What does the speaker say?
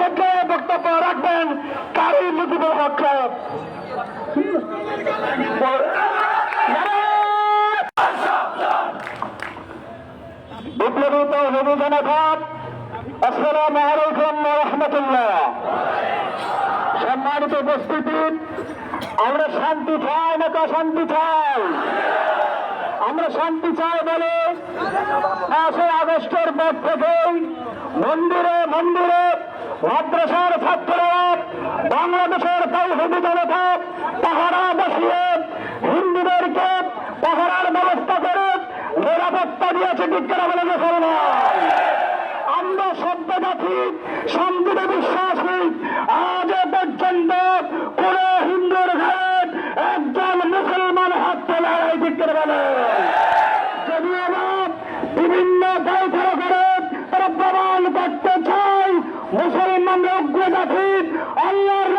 থেকে বক্তব্য রাখবেন কারি মুজিবুর হক সাহেব। বিপ্লবী তৌহিদি জনতা, আসসালামু আলাইকুম ওয়া রাহমাতুল্লাহ। সম্মানিত উপস্থিতি, আমরা শান্তি চাই না তো অশান্তি চাই? আমরা শান্তি চাই বলে 5 আগস্টের পর থেকেই মন্দিরে মন্দিরে মাদ্রাসার ছাত্ররা বাংলাদেশের তৌহিদি জনতা পাহারা বসিয়ে হিন্দুদেরকে পাহারার ব্যবস্থা করে নিরাপত্তা দিয়েছে। বিজ্ঞান বলে মুসলমান, আমরা সভ্যতাথী শান্তিতে বিশ্বাসী। আজ পর্যন্ত কোন হিন্দুর ঘরে একজন মুসলমান হাত তোলা বিজ্ঞান বলে। যদি আমার বিভিন্ন বৈঠক করে তারা প্রমাণ করতে চাই মুসলমানরা অগ্রগাথী আল্লাহর